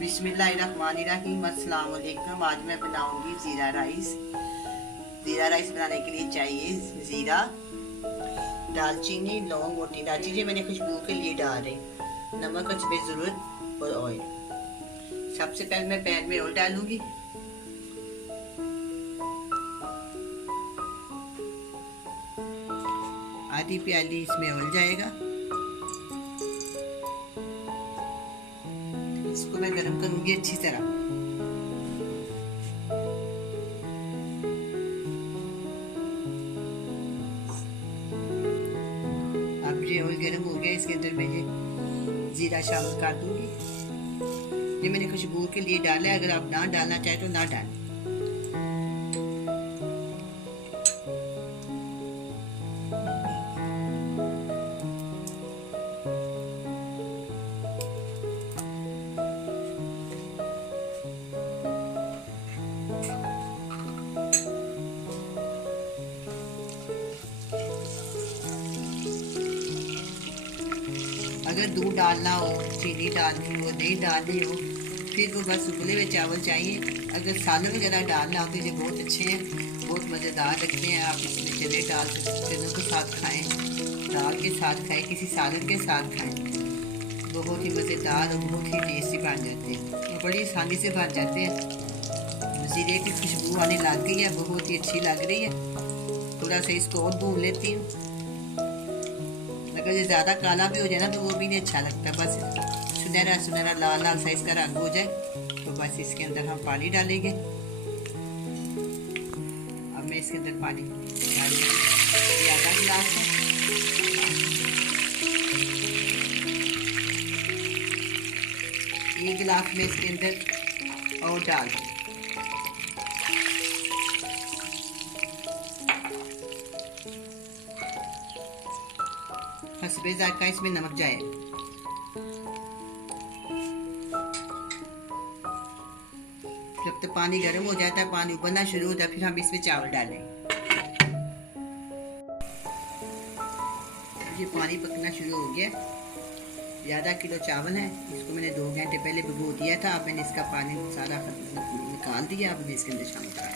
बिस्मिल्लाहिर्रहमानिर्रहीम। अस्सलाम वालेकुम। आज मैं बनाऊंगी ज़ीरा राइस। ज़ीरा राइस बनाने के लिए चाहिए ज़ीरा, दालचीनी, लौंग, मोटी इलायची जो मैंने खुशबू के लिए डाल रही, नमक अच्छी ज़रूरत और ऑयल। सबसे पहले मैं पैन में ऑयल डालूंगी। आधी प्याली इसमें ऑयल जाएगा। इसको मैं गरम करूंगी अच्छी तरह। अब ये ऑयल गरम हो गया, इसके अंदर मैं ये जीरा शामिल कर दूंगी। ये मैंने खुशबू के लिए डाला है, अगर आप ना डालना चाहे तो ना डालें। अगर दूध डालना हो, चीनी डालनी हो, दही डालनी हो, फिर वो बस उबले हुए चावल चाहिए। अगर सालन वगैरह डालना हो तो ये बहुत अच्छे हैं, बहुत मज़ेदार लगते हैं। आप इसमें चने डाल सकते, चनों के साथ खाएं, दाल के साथ खाएं, किसी सालन के साथ खाएं। बहुत ही मज़ेदार और बहुत ही टेस्टी बन जाते हैं, वो बड़ी आसानी से बन जाते हैं। ज़ीरे की खुशबू आने लग गई है, बहुत ही अच्छी लग रही है। थोड़ा सा इसको और भून लेती हूँ। अगर ये ज़्यादा काला भी हो जाए ना तो वो भी नहीं अच्छा लगता। बस सुनहरा सुनहरा लाल लाल साइज का रंग हो जाए तो बस इसके अंदर हम पानी डालेंगे। अब मैं इसके अंदर पानी डालूंगी, ये आधा गिलास है। एक गिलास में इसके अंदर और डाल दूँ। हस्बे ज़ायक़ा इसमें नमक जाए। जब तक पानी गर्म हो जाता है, पानी उबलना शुरू हो जाता है, फिर हम इसमें चावल डालें। ये पानी पकना शुरू हो गया। ये आधा किलो चावल है, इसको मैंने 2 घंटे पहले भिगो दिया था। अब मैंने इसका पानी सारा निकाल दिया। अब मैं इसके अंदर शामिल कर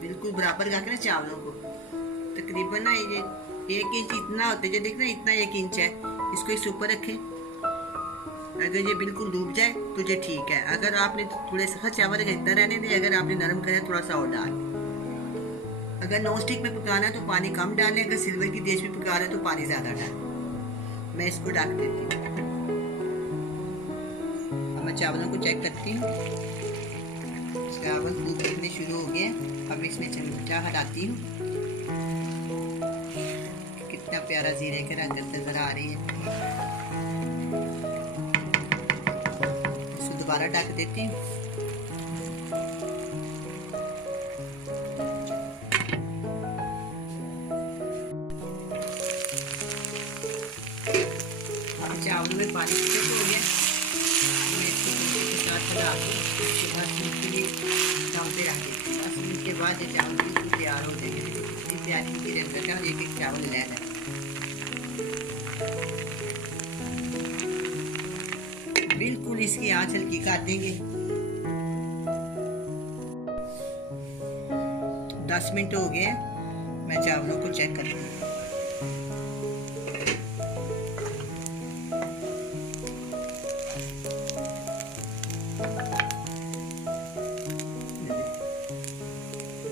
बिल्कुल बराबर करके ना चावलों को, तकरीबन ना ये 1 इंच इतना होता है, जो देखना इतना 1 इंच है। इसको इस ऊपर रखें। अगर ये बिल्कुल डूब जाए तो ये ठीक है। अगर आपने थोड़े सख्त चावल इतना रहने दें, अगर आपने नरम करा थोड़ा सा और डाल। अगर नॉन स्टिक में पकाना है तो पानी कम डालें, अगर सिल्वर की डिश में पका रहे हैं तो पानी ज़्यादा डालें। मैं इसको ढक देती हूँ। अब मैं चावलों को चेक करती हूँ। चावल दूध पकने शुरू हो गए। अब इसमें चमचा हटाती हूँ। कितना प्यारा जीरे के रंग नजर आ रही है। इसको दोबारा ढक देती हूँ। अब चावलों में पानी हो गया। मैं इसको के साथ हटा दूँ। उसके बाद के लिए दम पे रख देती हूँ। 10 मिनट के बाद ये चावल बिल्कुल तैयार हो जाएंगे। इतनी प्यारी की रंगत है, एक एक चावल ले लें। बिल्कुल इसकी आंच हल्की कर देंगे। 10 मिनट हो गए। मैं चावलों को चेक करती हूँ।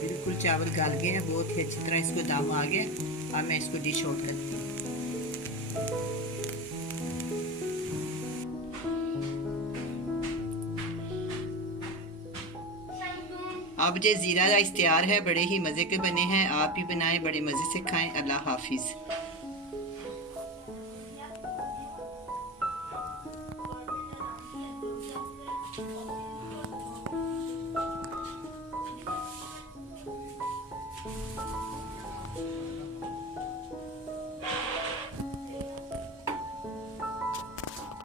बिल्कुल चावल गल गए हैं, बहुत ही अच्छी तरह इसको दम आ गया। अब मैं इसको डिश आउट करती हूँ। अब ये ज़ीरा राइस तैयार है। बड़े ही मज़े के बने हैं, आप भी बनाएं, बड़े मज़े से खाएं। अल्लाह हाफिज़।